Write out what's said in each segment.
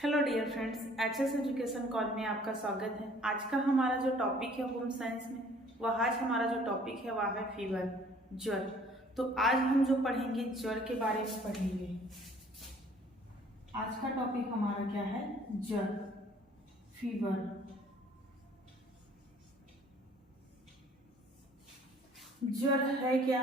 Hello dear friends, access education call में आपका स्वागत है। आज का हमारा जो टॉपिक है होम साइंस में, आज हमारा जो टॉपिक है वह है फीवर, ज्वर। तो आज हम जो पढ़ेंगे ज्वर के बारे में पढ़ेंगे। आज का टॉपिक हमारा क्या है? ज्वर, फीवर। ज्वर है क्या?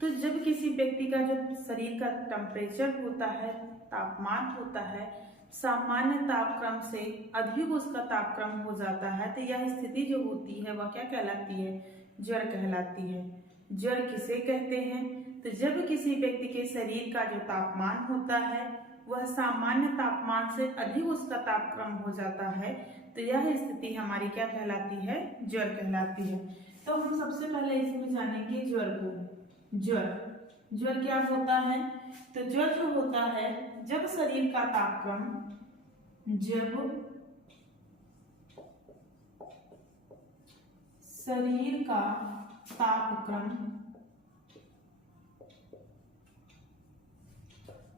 तो जब किसी व्यक्ति का जो शरीर का टेम्परेचर होता है, तापमान होता है, सामान्य तापक्रम से अधिक उसका तापक्रम हो जाता है, तो यह स्थिति जो होती है वह क्या कहलाती है? ज्वर कहलाती है। ज्वर किसे कहते हैं? तो जब किसी व्यक्ति के शरीर का जो तापमान होता है वह सामान्य तापमान से अधिक उसका तापक्रम हो जाता है, तो यह स्थिति हमारी क्या कहलाती है? ज्वर कहलाती है। तो हम सबसे पहले इसमें जानेंगे ज्वर को। ज्वर क्या होता है? तो ज्वर जो होता है जब शरीर का तापक्रम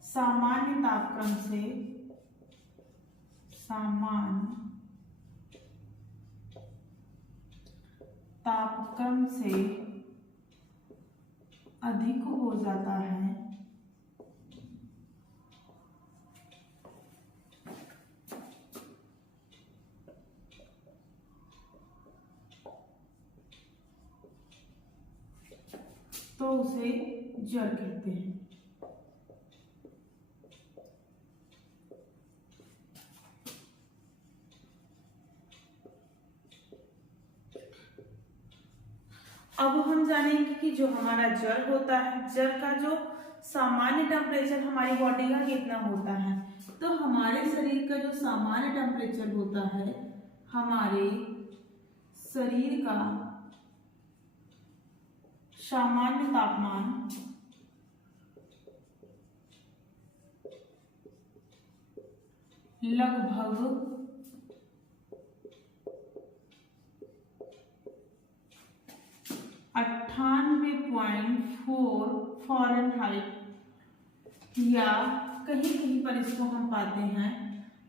सामान्य तापक्रम से अधिक हो जाता है, तो उसे ज्वर कहते हैं। अब हम जानेंगे कि जो हमारा ज्वर होता है, ज्वर का जो सामान्य टेम्परेचर हमारी बॉडी का कितना होता है। तो हमारे शरीर का जो सामान्य टेम्परेचर होता है, हमारे शरीर का सामान्य तापमान लगभग 98.4 फ़ारेनहाइट, या कहीं कहीं पर इसको हम पाते हैं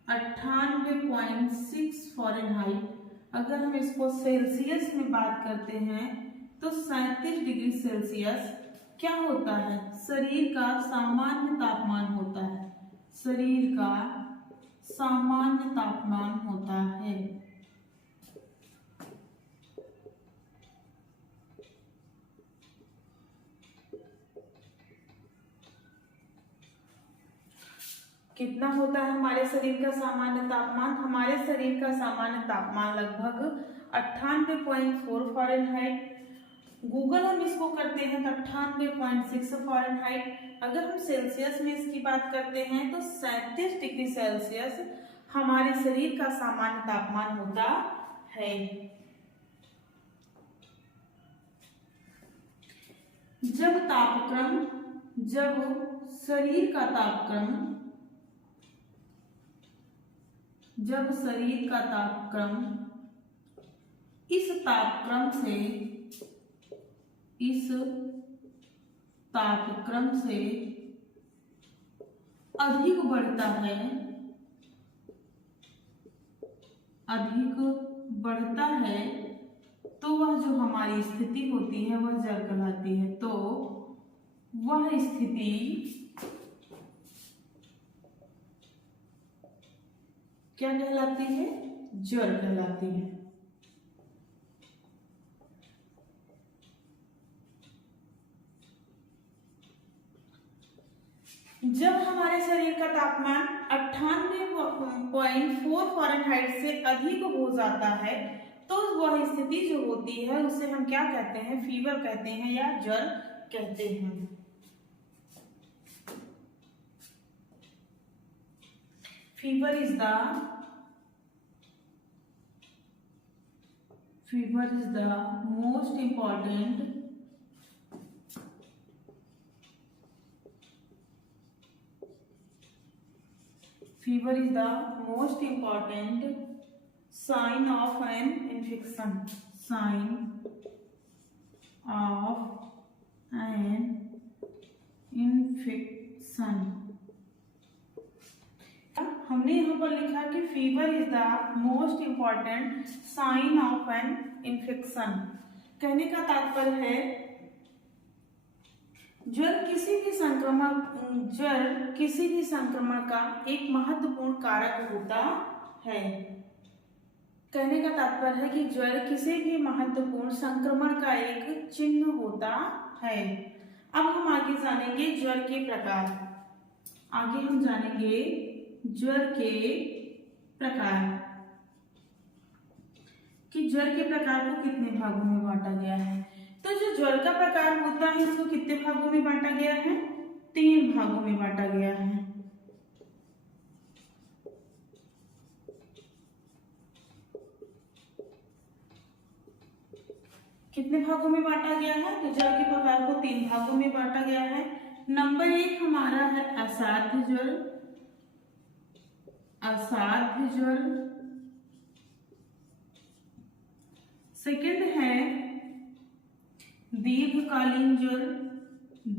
98.6 फ़ारेनहाइट। अगर हम इसको सेल्सियस में बात करते हैं तो 37 डिग्री सेल्सियस क्या होता है? शरीर का सामान्य तापमान होता है। शरीर का सामान्य तापमान होता है। कितना होता है हमारे शरीर का सामान्य तापमान? हमारे शरीर का सामान्य तापमान लगभग 98.4 फ़ारेनहाइट। गूगल हम इसको करते हैं तो 98.6 फ़ारेनहाइट। अगर हम सेल्सियस में इसकी बात करते हैं तो 37 डिग्री सेल्सियस हमारे शरीर का सामान्य तापमान होता है। जब शरीर का तापक्रम इस तापक्रम से अधिक बढ़ता है तो वह जो हमारी स्थिति होती है वह ज्वर कहलाती है। तो वह स्थिति क्या कहलाती है? ज्वर कहलाती है। जब हमारे शरीर का तापमान 98.4 फ़ारेनहाइट से अधिक हो जाता है तो वह स्थिति जो होती है उसे हम क्या कहते हैं? फीवर कहते हैं या ज्वर कहते हैं। Fever is the most important sign of an infection. हम हमने यहाँ पर लिखा कि fever is the most important sign of an infection. कहने का तात्पर्य है ज्वर किसी भी संक्रमण का एक महत्वपूर्ण कारक होता है। कहने का तात्पर्य है कि ज्वर किसी भी महत्वपूर्ण संक्रमण का एक चिन्ह होता है। अब हम आगे जानेंगे ज्वर के प्रकार। आगे हम जानेंगे ज्वर के प्रकार कि ज्वर के प्रकार को कितने भागों में बांटा गया है। तो जो ज्वर का प्रकार होता है उसको कितने भागों में बांटा गया है? 3 भागों में बांटा गया है। कितने भागों में बांटा गया है? तो ज्वर के प्रकार को 3 भागों में बांटा गया है। नंबर 1 हमारा है असाध्य ज्वर। असाध्य ज्वर। सेकंड है दीर्घकालीन ज्वर।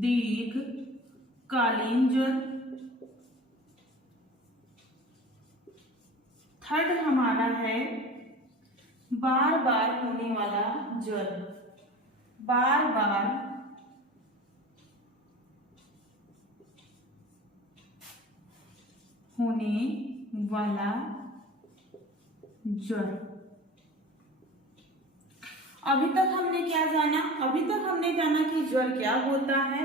दीर्घकालीन ज्वर। थर्ड हमारा है बार बार होने वाला ज्वर। बार बार होने वाला ज्वर। अभी तक हमने क्या जाना? अभी तक हमने जाना कि ज्वर क्या होता है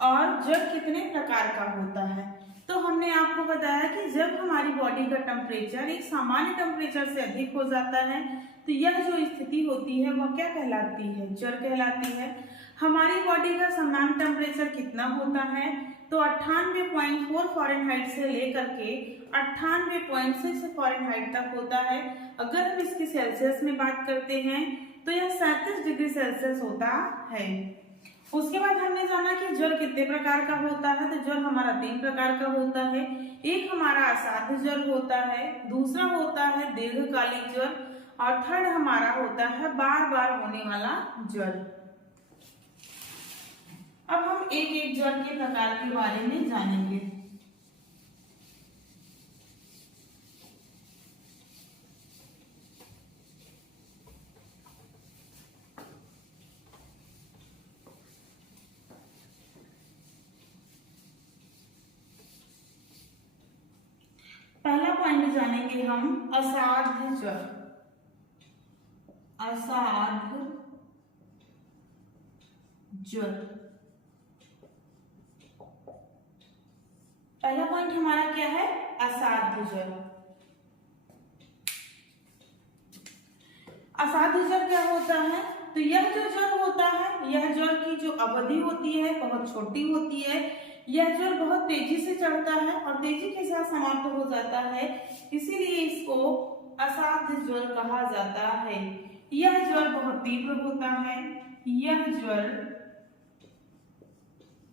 और ज्वर कितने प्रकार का होता है। तो हमने आपको बताया कि जब हमारी बॉडी का टेम्परेचर एक सामान्य टेम्परेचर से अधिक हो जाता है तो यह जो स्थिति होती है वह क्या कहलाती है? ज्वर कहलाती है। हमारी बॉडी का सामान्य टेम्परेचर कितना होता है? तो 98.4 फ़ारेनहाइट से लेकर के 98.6 फ़ारेनहाइट तक होता है। अगर हम इसकी सेल्सियस में बात करते हैं तो यह 37 डिग्री सेल्सियस होता है। उसके बाद हमने जाना कि ज्वर कितने प्रकार का होता है। तो ज्वर हमारा 3 प्रकार का होता है। एक हमारा असाध्य ज्वर होता है, दूसरा होता है दीर्घकालिक ज्वर और थर्ड हमारा होता है बार बार होने वाला ज्वर। अब हम एक एक ज्वर के प्रकार के बारे में जानेंगे। पहला पॉइंट जानेंगे हम असाध्य ज्वर। असाध्य ज्वर। पहला पॉइंट हमारा क्या है? असाध्य ज्वर। असाध्य ज्वर क्या होता है? तो यह जो ज्वर होता है, यह ज्वर की जो अवधि होती है बहुत छोटी होती है। यह ज्वर बहुत तेजी से चढ़ता है और तेजी के साथ समाप्त हो जाता है, इसीलिए इसको असाध्य ज्वर कहा जाता है। यह ज्वर बहुत तीव्र होता है। यह ज्वर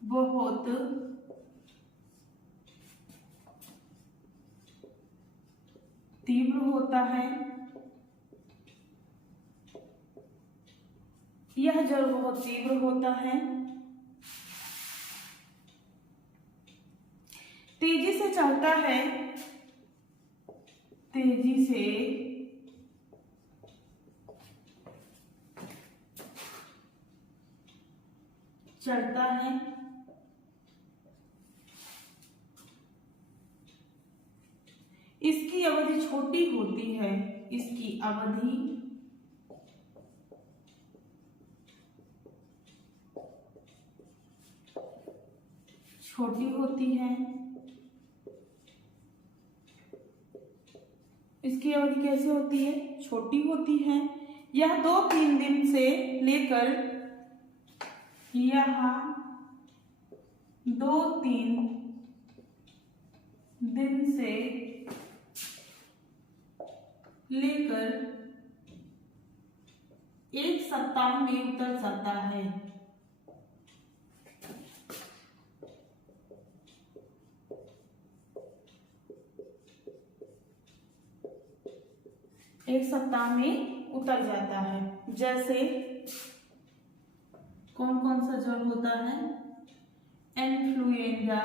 बहुत तीव्र होता है। यह ज्वर बहुत तीव्र होता है, तेजी से चलता है, तेजी से चलता है। इसकी अवधि छोटी होती है। इसकी अवधि छोटी होती है। इसकी अवधि कैसे होती है? छोटी होती है। यह 2-3 दिन से लेकर यहाँ 2-3 दिन से लेकर 1 सप्ताह में उतर जाता है। एक सप्ताह में उतर जाता है। जैसे कौन कौन सा ज्वर होता है? इन्फ्लुएंजा,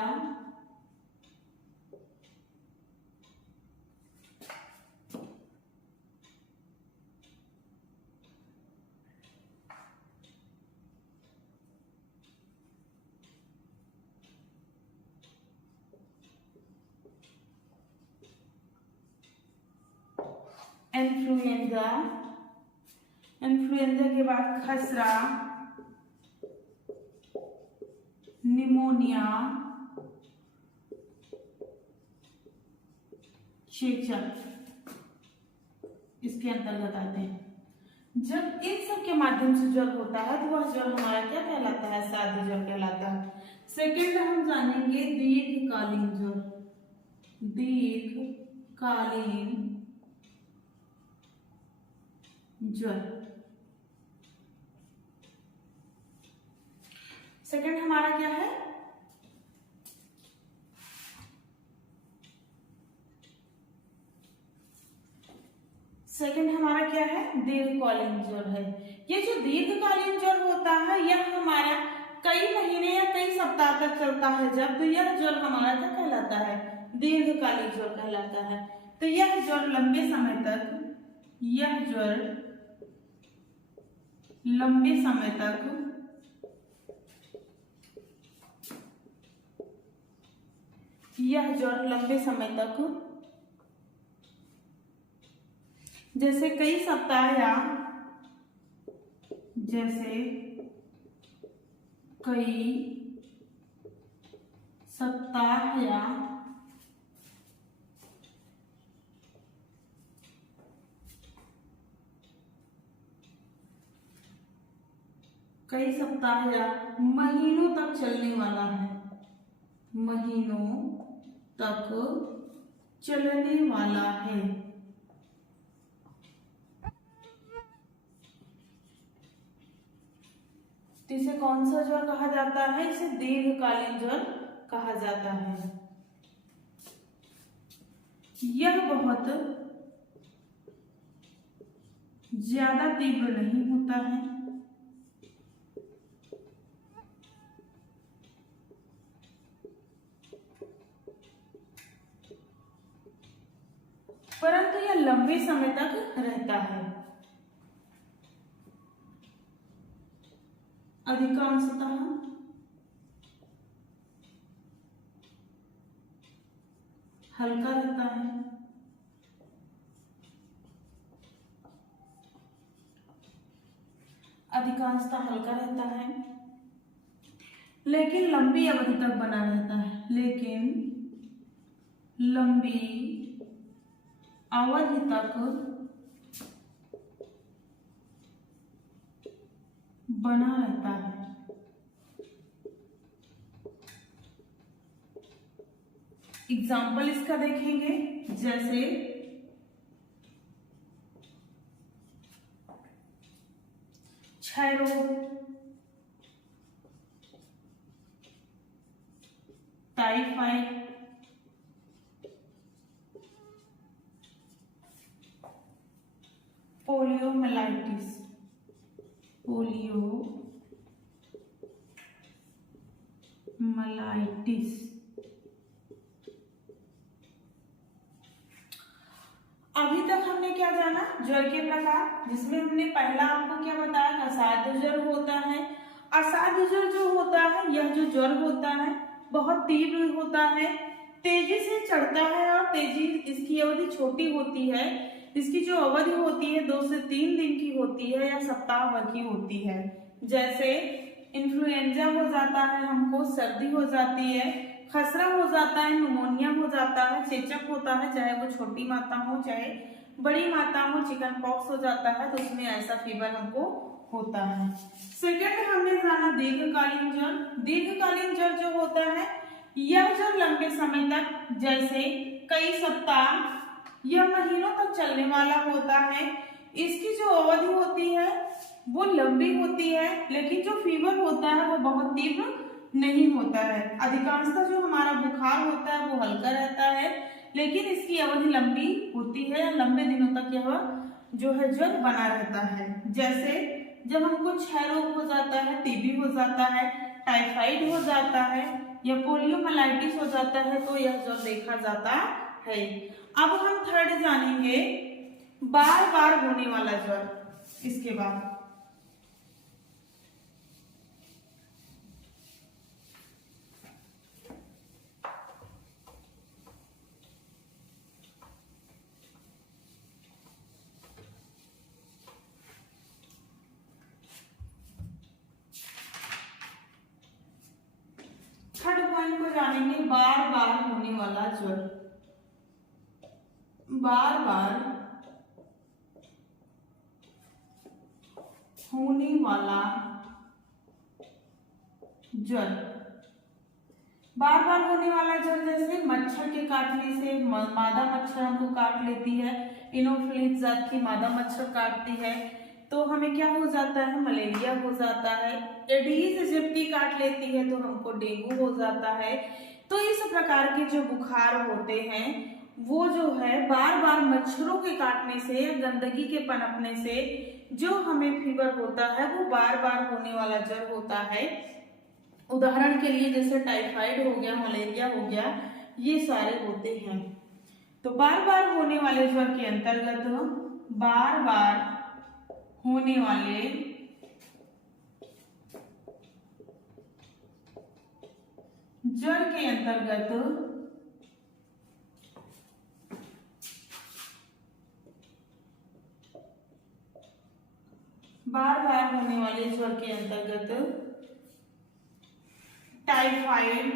इन्फ्लुएंजा, इन्फ्लुएंजा के बाद खसरा, निमोनिया, चेचक इसके अंतर्गत आते हैं। जब इन सब के माध्यम से ज्वर होता है तो वह ज्वर हमारा क्या कहलाता है? साध्य ज्वर कहलाता है। सेकंड हम जानेंगे दीर्घकालीन ज्वर। दीर्घकालीन ज्वर, सेकंड हमारा क्या है? सेकंड हमारा क्या है? दीर्घकालीन ज्वर है। ये जो दीर्घकालीन ज्वर होता है यह हमारा कई महीने या कई सप्ताह तक चलता है जब, तो यह ज्वर हमारा क्या कहलाता है? दीर्घकालीन ज्वर कहलाता है। तो यह ज्वर लंबे समय तक, यह ज्वर लंबे समय तक जैसे कई सप्ताह या महीनों तक चलने वाला है, महीनों तक चलने वाला है। इसे कौन सा ज्वर कहा जाता है? इसे दीर्घकालीन ज्वर कहा जाता है। यह बहुत ज्यादा तीव्र नहीं होता है, परंतु यह लंबे समय तक रहता है। अधिकांशतः हल्का रहता है, लेकिन लंबी अवधि तक बना रहता है, बना रहता है। एग्जाम्पल इसका देखेंगे, जैसे क्षय रोग, टाइफाइड, पोलियोमाइलाइटिस, अभी तक हमने क्या जाना? ज्वर के प्रकार, जिसमें हमने पहला आपको क्या बताया? असाध्य ज्वर होता है। असाध्य ज्वर जो होता है, यह जो ज्वर होता है बहुत तीव्र होता है, तेजी से चढ़ता है और तेजी इसकी अवधि छोटी होती है। इसकी जो अवधि होती है 2 से 3 दिन की होती है या सप्ताह भर की होती है। जैसे इन्फ्लुएंजा हो जाता है, हमको सर्दी हो जाती है, खसरा हो जाता है, निमोनिया हो जाता है, चेचक होता है, चाहे वो छोटी मात्रा हो चाहे बड़ी मात्रा हो, चिकन पॉक्स हो जाता है, तो उसमें ऐसा फीवर हमको होता है। सेकंड हमने जाना दीर्घकालीन ज्वर। दीर्घकालीन ज्वर जो होता है यह ज्वर लंबे समय तक, जैसे कई सप्ताह या महीनों तक चलने वाला होता है। इसकी जो अवधि होती है वो लंबी होती है, लेकिन जो फीवर होता है वो बहुत तीव्र नहीं होता है। अधिकांशतः जो हमारा बुखार होता है वो हल्का रहता है, लेकिन इसकी अवधि लंबी होती है, लंबे दिनों तक यह जो है ज्वर बना रहता है। जैसे जब हमको क्षय रोग हो जाता है, टीबी हो जाता है, टाइफाइड हो जाता है या पोलियोमाइलाइटिस हो जाता है, तो यह ज्वर देखा जाता है। अब हम थर्ड जानेंगे बार बार होने वाला ज्वर। इसके बाद थर्ड पॉइंट को जानेंगे, बार बार होने वाला ज्वर। बार बार होने वाला ज्वर। बार बार होने वाला ज्वर जैसे मच्छर के काटने से, मादा मच्छर हमको काट लेती है, इनोफिलिस जात की मादा मच्छर काटती है तो हमें क्या हो जाता है, मलेरिया हो जाता है। एडीज जबकि काट लेती है तो हमको डेंगू हो जाता है। तो इस प्रकार के जो बुखार होते हैं वो जो है बार बार मच्छरों के काटने से या गंदगी के पनपने से जो हमें फीवर होता है वो बार बार होने वाला ज्वर होता है। उदाहरण के लिए जैसे टाइफाइड हो गया, मलेरिया हो गया, ये सारे होते हैं। तो बार बार होने वाले ज्वर के अंतर्गत बार बार होने वाले ज्वर के अंतर्गत बार बार होने वाले ज्वर के अंतर्गत typhoid,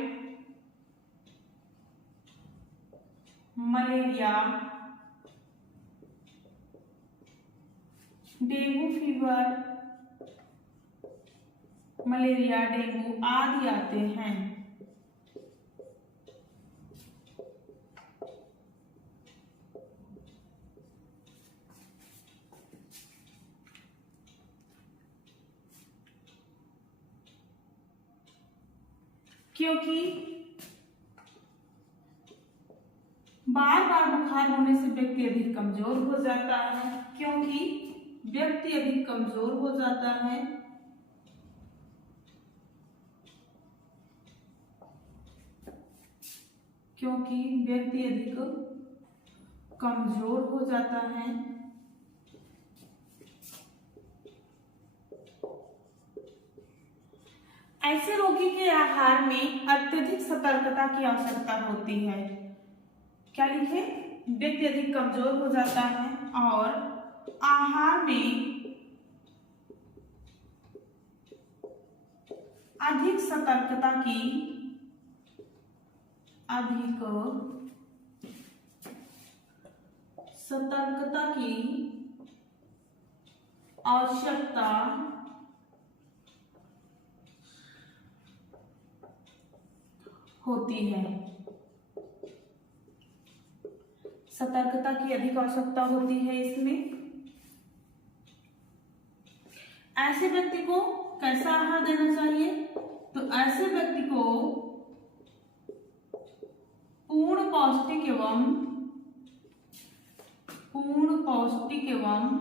malaria, dengue fever, malaria, dengue आदि आते हैं। क्योंकि बार बार बुखार होने से व्यक्ति अधिक कमजोर हो जाता है, क्योंकि व्यक्ति अधिक कमजोर हो जाता है, क्योंकि व्यक्ति अधिक कमजोर हो जाता है। ऐसे रोगी के आहार में अत्यधिक सतर्कता की आवश्यकता होती है। क्या लिखे, व्यक्ति अधिक कमजोर हो जाता है और आहार में अधिक सतर्कता की आवश्यकता होती है। सतर्कता की अधिक आवश्यकता होती है इसमें। ऐसे व्यक्ति को कैसा आहार देना चाहिए, तो ऐसे व्यक्ति को पूर्ण पौष्टिक एवं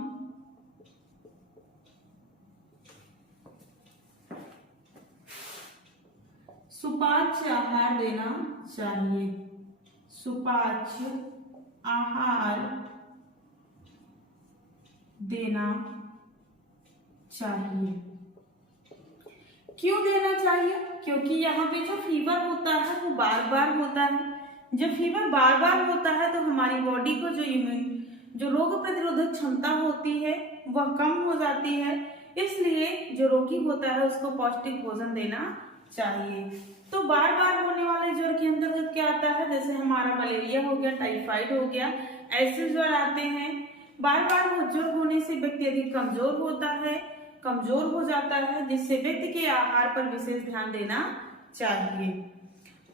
सुपाच्य आहार देना चाहिए। सुपाच्य आहार देना चाहिए। क्यों देना चाहिए, क्योंकि यहाँ पे जो फीवर होता है वो बार बार होता है। जब फीवर बार बार होता है तो हमारी बॉडी को जो रोग प्रतिरोधक क्षमता होती है वह कम हो जाती है, इसलिए जो रोगी होता है उसको पौष्टिक भोजन देना चाहिए। तो बार बार होने वाले ज्वर के अंतर्गत क्या आता है, जैसे हमारा मलेरिया हो गया, टाइफाइड हो गया, ऐसे ज्वर आते हैं। बार बार ज्वर होने से व्यक्ति अधिक कमजोर हो जाता है, जिससे व्यक्ति के आहार पर विशेष ध्यान देना चाहिए।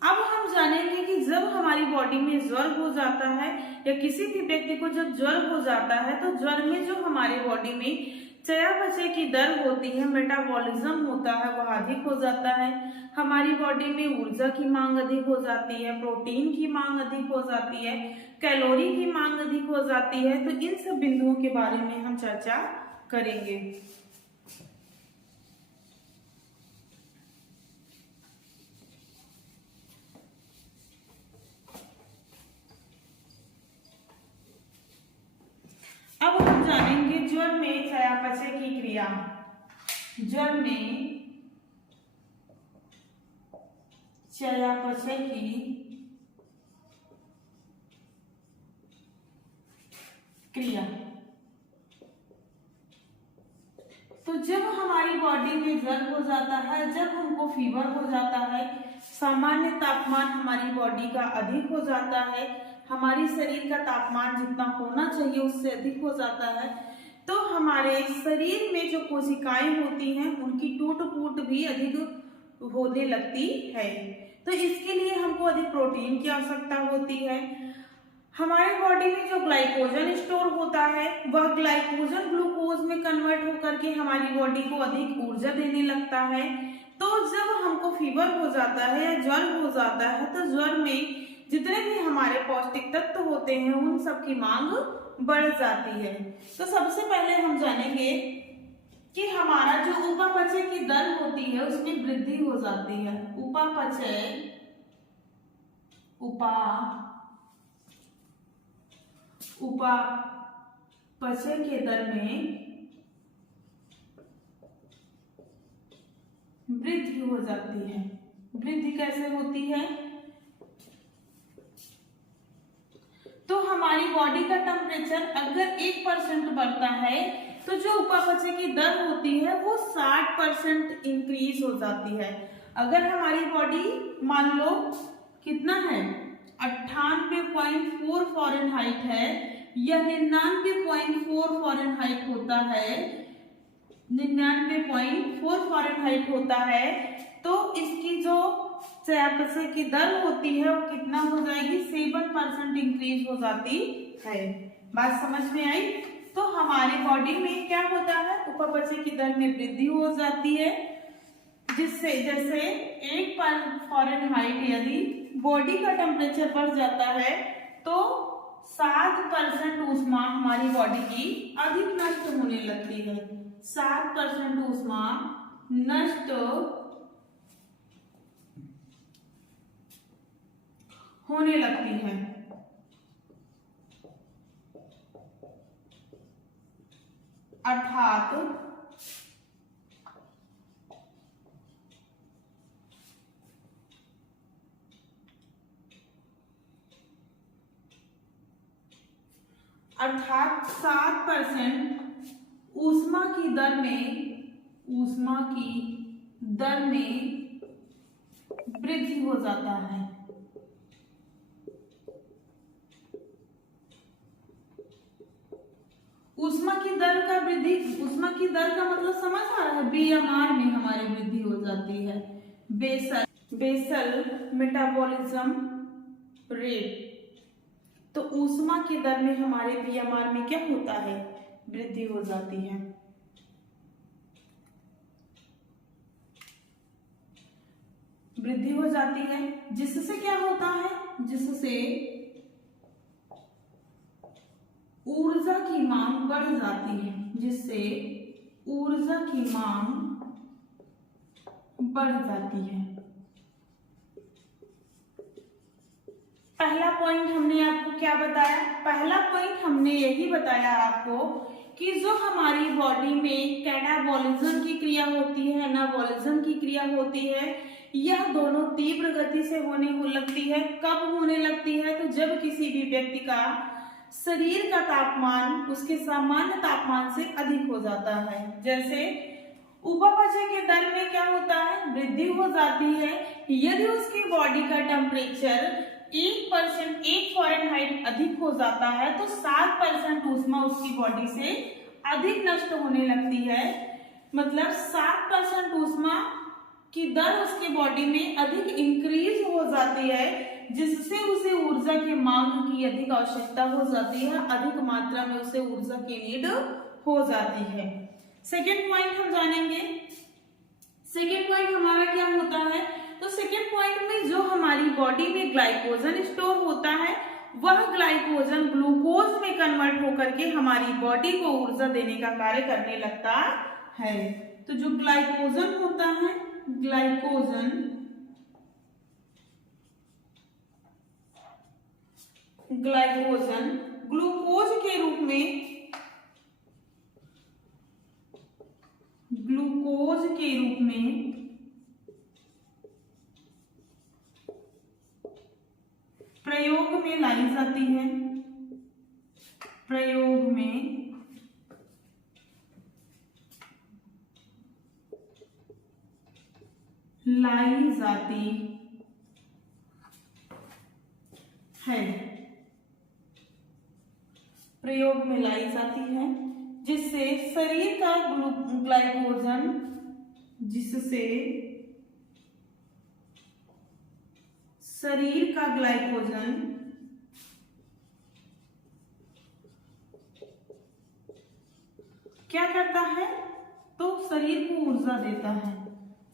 अब हम जानेंगे कि जब हमारी बॉडी में ज्वर हो जाता है या किसी भी व्यक्ति को जब ज्वर हो जाता है तो ज्वर में जो हमारी बॉडी में चयापचय की दर होती है, मेटाबॉलिज्म होता है, वह अधिक हो जाता है। हमारी बॉडी में ऊर्जा की मांग अधिक हो जाती है, प्रोटीन की मांग अधिक हो जाती है, कैलोरी की मांग अधिक हो जाती है। तो इन सब बिंदुओं के बारे में हम चर्चा करेंगे। अब हम जानेंगे ज्वर में चयापचय की क्रिया। ज्वर में चयापचय की क्रिया। तो जब हमारी बॉडी में ज्वर हो जाता है, जब हमको फीवर हो जाता है, सामान्य तापमान हमारी बॉडी का अधिक हो जाता है, हमारी शरीर का तापमान जितना होना चाहिए उससे अधिक हो जाता है, तो हमारे शरीर में जो कोशिकाएं होती हैं उनकी टूट फूट भी अधिक होने लगती है। तो इसके लिए हमको अधिक प्रोटीन की आवश्यकता होती है। हमारे बॉडी में जो ग्लाइकोजन स्टोर होता है वह ग्लाइकोजन ग्लूकोज में कन्वर्ट होकर के हमारी बॉडी को अधिक ऊर्जा देने लगता है। तो जब हमको फीवर हो जाता है या ज्वर हो जाता है तो ज्वर में जितने भी हमारे पौष्टिक तत्व होते हैं उन सब की मांग बढ़ जाती है। तो सबसे पहले हम जानेंगे कि हमारा जो उपापचय की दर होती है उसमें वृद्धि हो जाती है। उपापचय के दर में वृद्धि हो जाती है। वृद्धि कैसे होती है? तो हमारी बॉडी का टेम्परेचर अगर 1% बढ़ता है तो जो उपापचय की दर होती है वो 60% इंक्रीज हो जाती है। अगर हमारी बॉडी मान लो कितना है 98.4 फ़ारेनहाइट है या 99.4 फ़ारेनहाइट होता है, 99.4 फ़ारेनहाइट होता है, तो इसकी जो चयापचय की दर होती है वो कितना हो जाएगी 7% इंक्रीज हो जाती है। बात समझ में आई? तो हमारे बॉडी में क्या होता है उपापचय की दर में वृद्धि हो जाती है, जिससे जैसे 1 फ़ारेनहाइट यदि बॉडी का टेम्परेचर बढ़ जाता है तो 7% ऊष्मा हमारी बॉडी की अधिक नष्ट होने लगती है। 7% ऊष्मा नष्ट होने लगती है। अर्थात अर्थात 7% ऊष्मा की दर में वृद्धि हो जाता है। ऊष्मा की दर का मतलब समझ आ रहा है? बीएमआर में हमारी वृद्धि हो जाती है। Basal metabolism rate. तो ऊष्मा की दर में हमारे बीएमआर में क्या होता है? वृद्धि हो जाती है। वृद्धि हो जाती है जिससे क्या होता है? जिससे ऊर्जा की मांग बढ़ जाती है। जिससे ऊर्जा की मांग बढ़ जाती है। पहला पॉइंट हमने आपको क्या बताया? पहला पॉइंट हमने यही बताया आपको कि जो हमारी बॉडी में कैटाबॉलिज्म की क्रिया होती है, एनाबॉलिज्म की क्रिया होती है, यह दोनों तीव्र गति से होने लगती है। कब होने लगती है? तो जब किसी भी व्यक्ति का शरीर का तापमान उसके सामान्य तापमान से अधिक हो जाता है। जैसे उपापचय के दर में क्या होता है? वृद्धि हो जाती है। यदि उसकी बॉडी का टेम्परेचर 1 फ़ारेनहाइट अधिक हो जाता है तो 7% ऊष्मा उसकी बॉडी से अधिक नष्ट होने लगती है। मतलब 7% ऊष्मा की दर उसके बॉडी में अधिक इंक्रीज हो जाती है, जिससे उसे ऊर्जा की मांग की अधिक आवश्यकता हो जाती है। अधिक मात्रा में उसे ऊर्जा की नीड हो जाती है। सेकेंड पॉइंट हम जानेंगे। सेकेंड पॉइंट हमारा क्या होता है? तो सेकेंड पॉइंट में जो हमारी बॉडी में ग्लाइकोजन स्टोर होता है वह ग्लाइकोजन ग्लूकोज में कन्वर्ट होकर के हमारी बॉडी को ऊर्जा देने का कार्य करने लगता है। तो जो ग्लाइकोजन होता है, ग्लाइकोजन ग्लूकोज के रूप में प्रयोग में लाई जाती है। प्रयोग में लाई जाती है, प्रयोग में लाई जाती है, जिससे शरीर का ग्लाइकोजन जिससे शरीर का ग्लाइकोजन क्या करता है, तो शरीर को ऊर्जा देता है।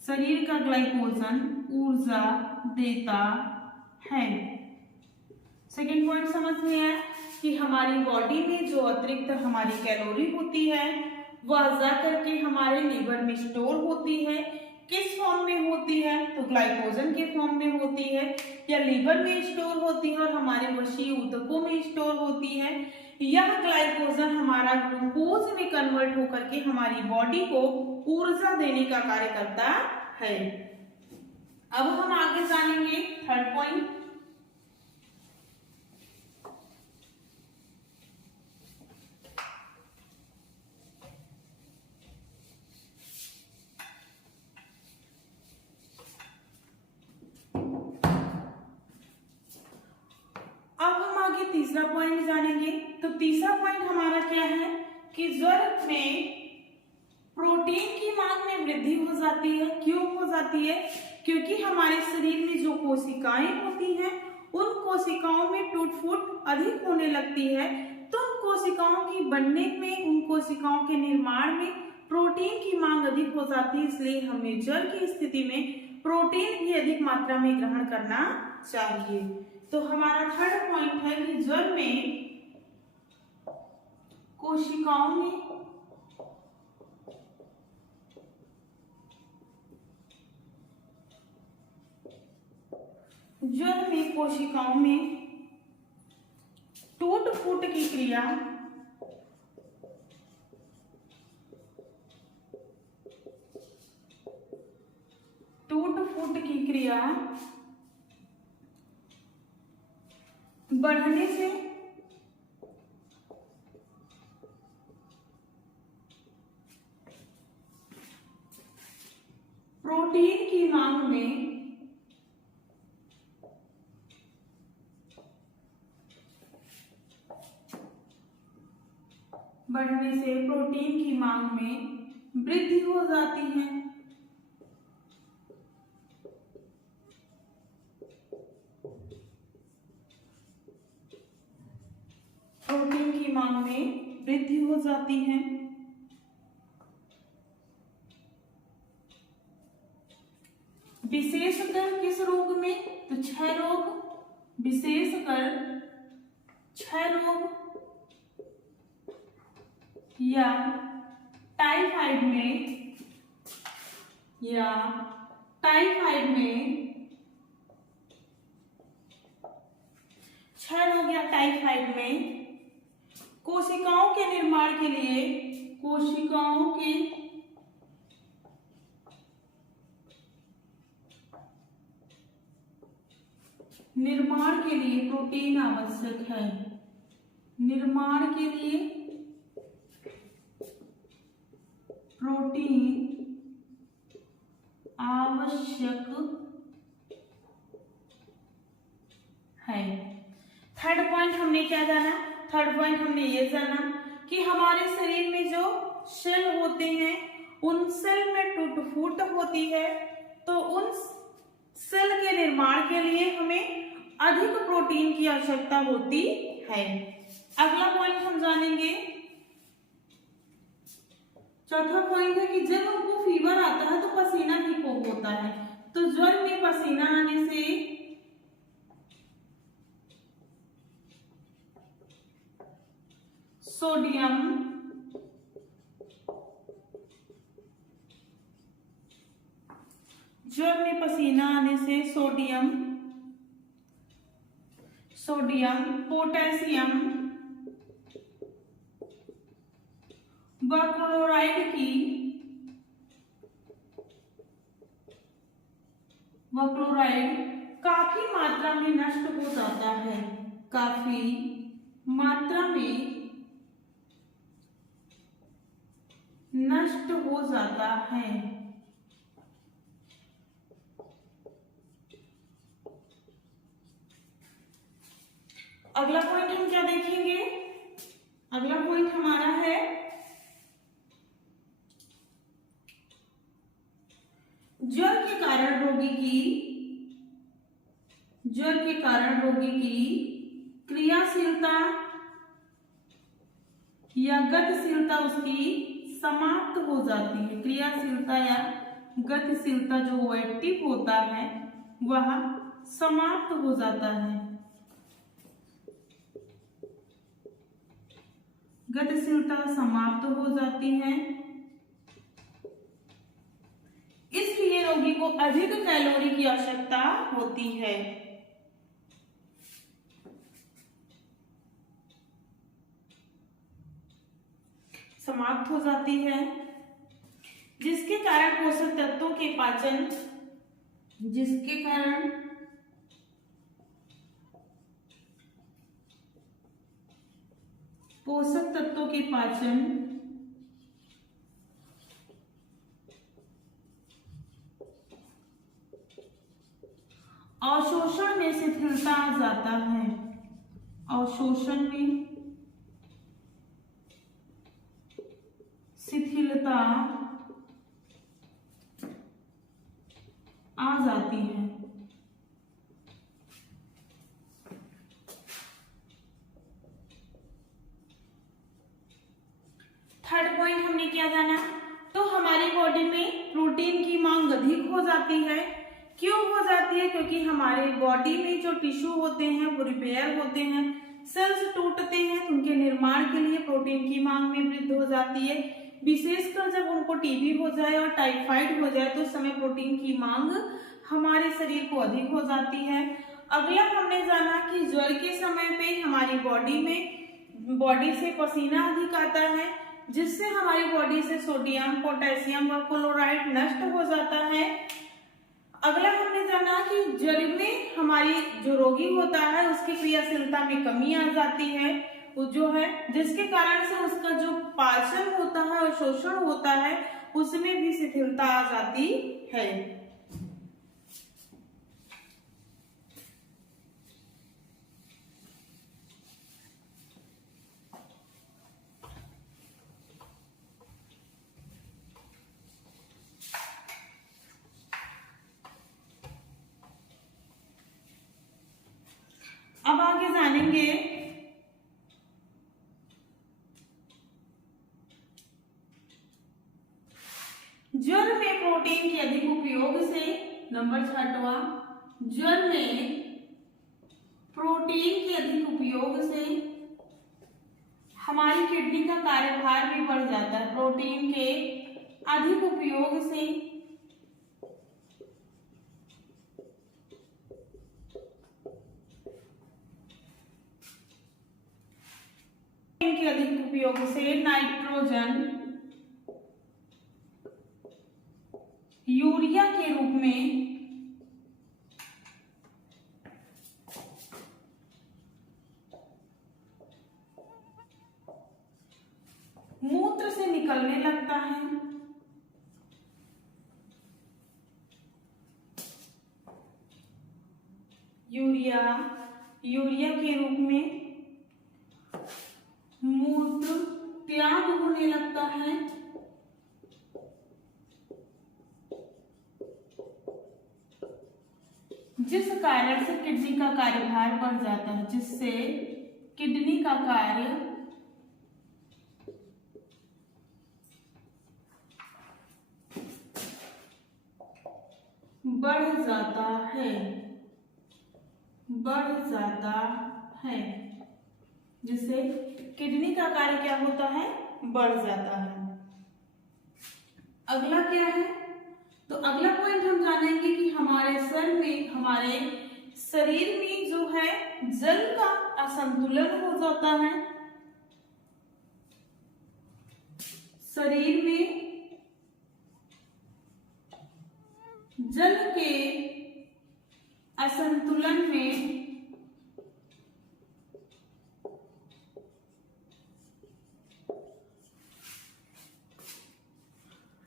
शरीर का ग्लाइकोजन ऊर्जा देता है। सेकेंड पॉइंट समझ में आया कि हमारी बॉडी में जो अतिरिक्त हमारी कैलोरी होती है वह जा करके हमारे लीवर में स्टोर होती है। किस फॉर्म में होती है, तो ग्लाइकोजन के फॉर्म में होती है, या लीवर में स्टोर होती है और हमारे वशीय ऊतकों में स्टोर होती है। यह ग्लाइकोजन हमारा ग्लूकोज में कन्वर्ट होकर के हमारी बॉडी को ऊर्जा देने का कार्य करता है। अब हम आगे जानेंगे थर्ड पॉइंट। तीसरा पॉइंट जानेंगे। तो तीसरा पॉइंट हमारा क्या है कि ज्वर में प्रोटीन की मांग में वृद्धि हो जाती है। क्यों हो जाती है, क्योंकि हमारे शरीर में जो कोशिकाएं होती हैं उन कोशिकाओं में टूट फूट अधिक होने लगती है, तो उन कोशिकाओं की बनने में, उन कोशिकाओं के निर्माण में प्रोटीन की मांग अधिक हो जाती है। इसलिए हमें ज्वर की स्थिति में प्रोटीन भी अधिक मात्रा में ग्रहण करना चाहिए। तो हमारा थर्ड पॉइंट है कि ज्वर में कोशिकाओं में टूट फूट की क्रिया बढ़ने से प्रोटीन की मांग में वृद्धि हो जाती है। प्रोटीन की मांग में वृद्धि हो जाती है। विशेषकर किस रोग में, तो क्षय रोग, विशेषकर क्षय रोग या टाइफाइड में, क्षय रोग या टाइफाइड में कोशिकाओं के निर्माण के लिए प्रोटीन आवश्यक है। निर्माण के लिए प्रोटीन आवश्यक है। थर्ड पॉइंट हमने क्या जाना, थर्ड पॉइंट हमने ये जाना कि हमारे शरीर में जो सेल होते हैं उन सेल में टूट फूट होती है, तो उन सेल के निर्माण के लिए हमें अधिक प्रोटीन की आवश्यकता होती है। अगला पॉइंट हम जानेंगे, चौथा पॉइंट है कि जब हमको फीवर आता है तो पसीना भी खूब होता है। तो ज्वर में पसीना आने से सोडियम पोटेशियम व क्लोराइड काफी मात्रा में नष्ट हो जाता है। काफी मात्रा में नष्ट हो जाता है। अगला पॉइंट हम क्या देखेंगे? अगला पॉइंट हमारा है ज्वर के कारण रोगी की क्रियाशीलता या गतिशीलता उसकी समाप्त हो जाती है। क्रियाशीलता या गतिशीलता जो वो एक्टिव होता है वह समाप्त हो जाता है। गतिशीलता समाप्त हो जाती है, इसलिए रोगी को अधिक कैलोरी की आवश्यकता होती है। समाप्त हो जाती है, जिसके कारण पोषक तत्वों के पाचन अवशोषण में शिथिलता आ जाता है। अवशोषण में शिथिलता आ जाती है। थर्ड पॉइंट हमने क्या जाना? तो हमारी बॉडी में प्रोटीन की मांग अधिक हो जाती है। क्यों हो जाती है? क्योंकि हमारे बॉडी में जो टिश्यू होते हैं वो रिपेयर होते हैं, सेल्स टूटते हैं, तो उनके निर्माण के लिए प्रोटीन की मांग में वृद्धि हो जाती है। विशेषकर जब उनको टीबी हो जाए और टाइफाइड हो जाए तो उस समय प्रोटीन की मांग हमारे शरीर को अधिक हो जाती है। अगला हमने जाना कि ज्वर के समय पे हमारी बॉडी से पसीना अधिक आता है, जिससे हमारी बॉडी से सोडियम, पोटेशियम व क्लोराइड नष्ट हो जाता है। अगला हमने जाना कि ज्वर में हमारी जो रोगी होता है उसकी क्रियाशीलता में कमी आ जाती है, वो जो है जिसके कारण से उसका जो पाचन होता है और शोषण होता है उसमें भी शिथिलता आ जाती है। अब आगे जानेंगे ज्वर में प्रोटीन के अधिक उपयोग से, नंबर 6वां, ज्वर में प्रोटीन के अधिक उपयोग से हमारी किडनी का कार्यभार भी बढ़ जाता है। प्रोटीन के अधिक उपयोग से नाइट्रोजन यूरिया के रूप में मूत्र से निकलने लगता है। यूरिया के रूप में मूत्र त्याग होने लगता है, जिस कारण से किडनी का कार्यभार बढ़ जाता है, जिससे किडनी का कार्य बढ़ जाता है, जिससे किडनी का कार्य क्या होता है? बढ़ जाता है। अगला क्या है? तो अगला पॉइंट हम जानेंगे कि हमारे शरीर में जो है जल का असंतुलन हो जाता है। शरीर में जल के असंतुलन में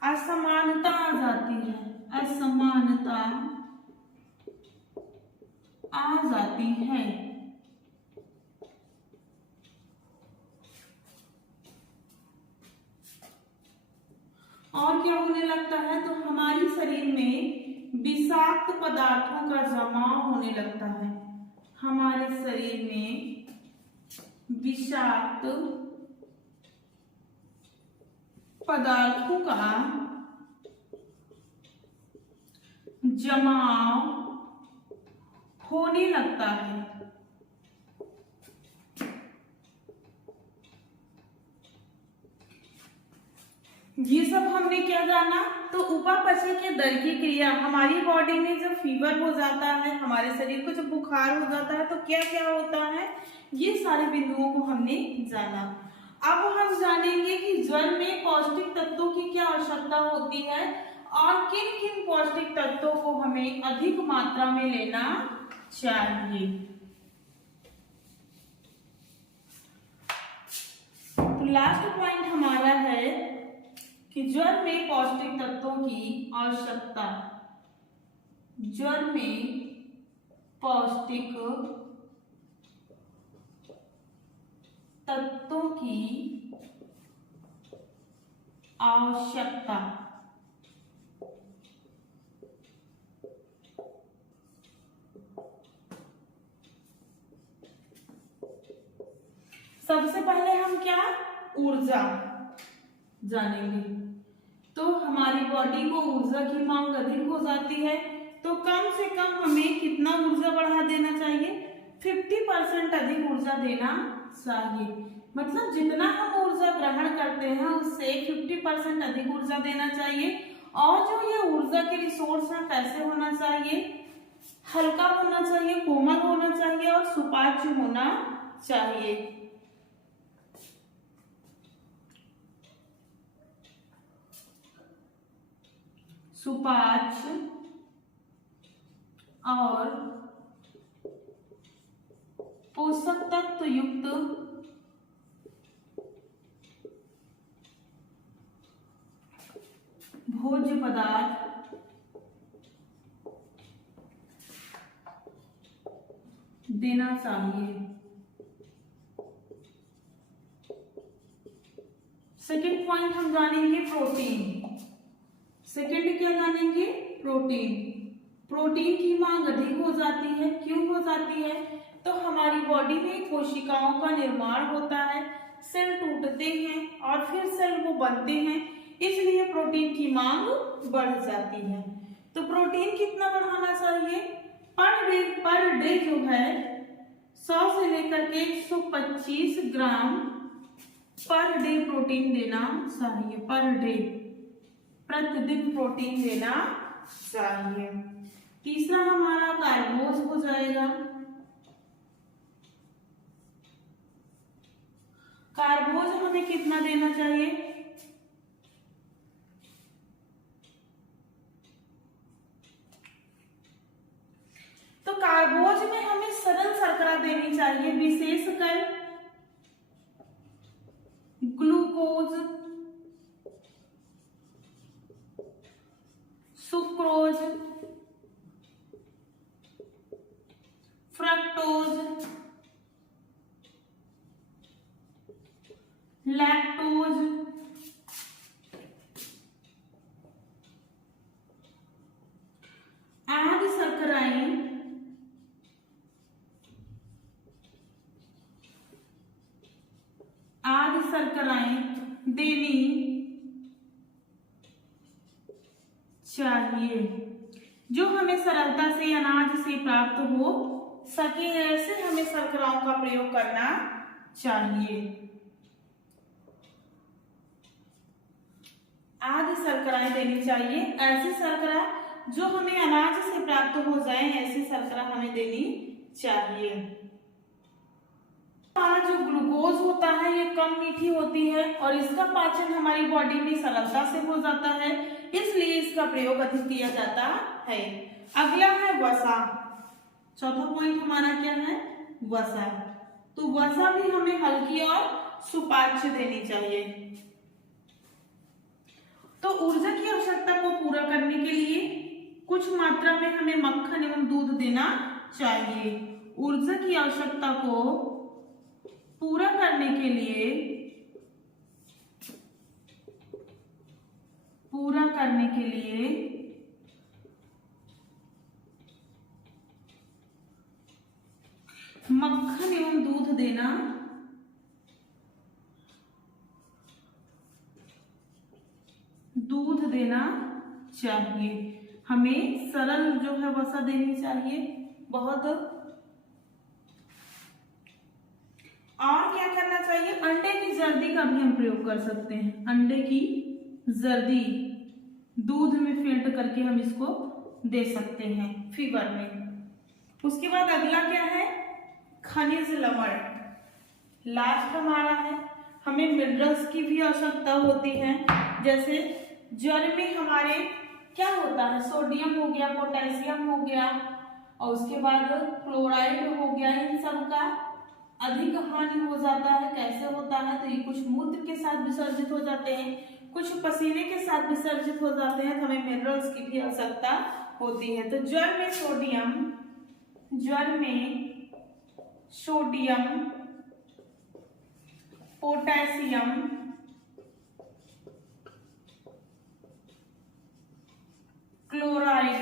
असमानता आ जाती है। असमानता आ जाती है। लगता है? तो हमारे शरीर में विषाक्त पदार्थों का जमाव होने लगता है। हमारे शरीर में विषाक्त पदार्थों का जमाव होने लगता है। ये सब हमने क्या जाना? तो उपापचय के दल की क्रिया। हमारी बॉडी में जब फीवर हो जाता है, हमारे शरीर को जब बुखार हो जाता है, तो क्या क्या होता है, ये सारे बिंदुओं को हमने जाना। अब हम जानेंगे कि ज्वर में पौष्टिक तत्वों की क्या आवश्यकता होती है और किन किन पौष्टिक तत्वों को हमें अधिक मात्रा में लेना चाहिए। तो लास्ट पॉइंट हमारा है कि ज्वर में पौष्टिक तत्वों की आवश्यकता। ज्वर में पौष्टिक तत्वों की आवश्यकता। सबसे पहले हम क्या ऊर्जा जानेंगे। तो हमारी बॉडी को ऊर्जा की मांग अधिक हो जाती है, तो कम से कम हमें कितना ऊर्जा बढ़ा देना चाहिए? 50% अधिक ऊर्जा देना चाहिए। मतलब जितना हम ऊर्जा ग्रहण करते हैं उससे 50% अधिक ऊर्जा देना चाहिए। और जो ये ऊर्जा के रिसोर्स है कैसे होना चाहिए? हल्का होना चाहिए, कोमल होना चाहिए और सुपाच्य होना चाहिए। सुपाच्य और पोषक तत्व युक्त भोज्य पदार्थ देना चाहिए। सेकेंड पॉइंट हम जानेंगे प्रोटीन। सेकेंड क्या जानेंगे? प्रोटीन। प्रोटीन की मांग अधिक हो जाती है। क्यों हो जाती है? तो हमारी बॉडी में कोशिकाओं का निर्माण होता है, सेल टूटते हैं और फिर सेल वो बनते हैं, इसलिए प्रोटीन की मांग बढ़ जाती है। तो प्रोटीन कितना बढ़ाना चाहिए? पर डे जो है 100 से लेकर के 125 ग्राम पर डे प्रोटीन देना चाहिए। पर डे, प्रतिदिन प्रोटीन देना चाहिए। तीसरा हमारा कार्बोज हो जाएगा। कार्बोज हमें कितना देना चाहिए? तो कार्बोज में हमें सरल शर्करा देनी चाहिए, विशेषकर ग्लूकोज, सुक्रोज, फ्रक्टोज, लैक्टोज, आदि शर्कराएं देनी चाहिए, जो हमें सरलता से अनाज से प्राप्त हो सके। ऐसे हमें शर्कराओं का प्रयोग करना चाहिए। आदि शर्कराएं देनी चाहिए, ऐसी शर्करा जो हमें अनाज से प्राप्त हो जाए, ऐसी शर्करा हमें देनी चाहिए। हमारा जो ग्लूकोज होता है ये कम मीठी होती है और इसका पाचन हमारी बॉडी में सरलता से हो जाता है, इसलिए इसका प्रयोग अधिक किया जाता है। अगला है वसा। चौथा पॉइंट हमारा क्या है? वसा। तो वसा भी हमें हल्की और सुपाच्य देनी चाहिए। तो ऊर्जा की आवश्यकता को पूरा करने के लिए कुछ मात्रा में हमें मक्खन एवं दूध देना चाहिए। ऊर्जा की आवश्यकता को पूरा करने के लिए पूरा करने के लिए मक्खन एवं दूध देना चाहिए। हमें सरल जो है वसा देनी चाहिए बहुत। और क्या करना चाहिए, अंडे की जर्दी का भी हम प्रयोग कर सकते हैं। अंडे की जर्दी दूध में फिल्टर करके हम इसको दे सकते हैं फीवर में। उसके बाद अगला क्या है, खनिज लवण। लास्ट हमारा है, हमें मिनरल्स की भी आवश्यकता होती है। जैसे ज्वर में हमारे क्या होता है, सोडियम हो गया, पोटेशियम हो गया, और उसके बाद क्लोराइड हो गया। इन सब का अधिक हानि हो जाता है। कैसे होता है, तो ये कुछ मूत्र के साथ विसर्जित हो जाते हैं, कुछ पसीने के साथ विसर्जित हो जाते हैं। तो हमें मिनरल्स की भी आवश्यकता होती है। तो ज्वर में सोडियम, पोटेशियम, क्लोराइड,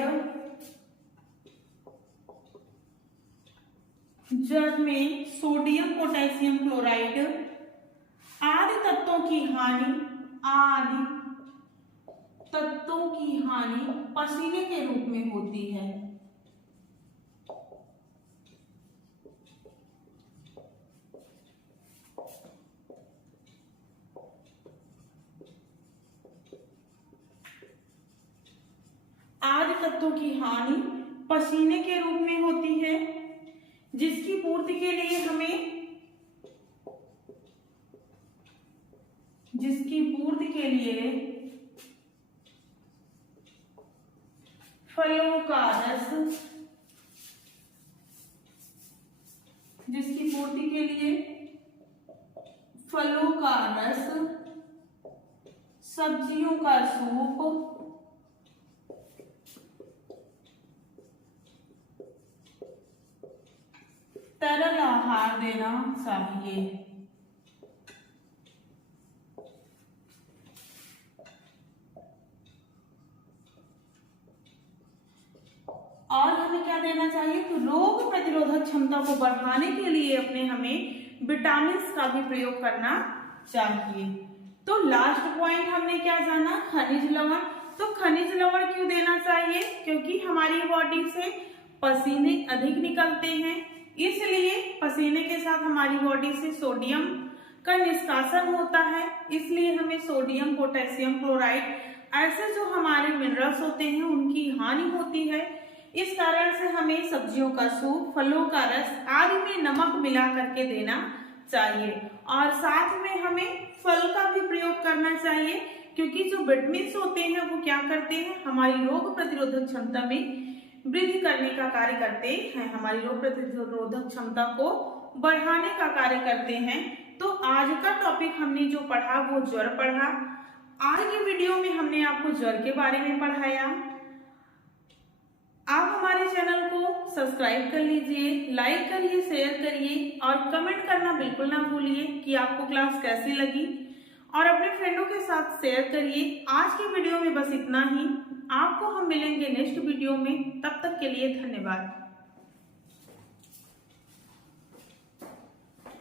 ज्वर में सोडियम, पोटेशियम, क्लोराइड आदि तत्वों की हानि पसीने के रूप में होती है। आदि तत्वों की हानि पसीने के रूप में होती है, जिसकी पूर्ति के लिए फलों का रस, सब्जियों का सूप, तरल आहार देना चाहिए। और हमें क्या देना चाहिए, तो रोग प्रतिरोधक क्षमता को बढ़ाने के लिए हमें विटामिन का भी प्रयोग करना चाहिए। तो लास्ट पॉइंट हमने क्या जाना, खनिज लवण। तो खनिज लवण क्यों देना चाहिए, क्योंकि हमारी बॉडी से पसीने अधिक निकलते हैं, इसलिए पसीने के साथ हमारी बॉडी से सोडियम का निष्कासन होता है। इसलिए हमें सोडियम, पोटेशियम, क्लोराइड ऐसे जो हमारे मिनरल्स होते हैं उनकी हानि होती है। इस कारण से हमें सब्जियों का सूप, फलों का रस आदि में नमक मिला करके देना चाहिए। और साथ में हमें फल का भी प्रयोग करना चाहिए, क्योंकि जो विटामिन होते हैं वो क्या करते हैं, हमारी रोग प्रतिरोधक क्षमता में वृद्धि करने का कार्य करते हैं, हमारी रोग प्रतिरोधक क्षमता को बढ़ाने का कार्य करते हैं। तो आज का टॉपिक हमने जो पढ़ा वो ज्वर पढ़ा। आज की वीडियो में हमने आपको ज्वर के बारे में पढ़ाया। आप हमारे चैनल को सब्सक्राइब कर लीजिए, लाइक करिए, शेयर करिए और कमेंट करना बिल्कुल ना भूलिए कि आपको क्लास कैसी लगी, और अपने फ्रेंडों के साथ शेयर करिए। आज की वीडियो में बस इतना ही। आपको हम मिलेंगे नेक्स्ट वीडियो में, तब तक के लिए धन्यवाद।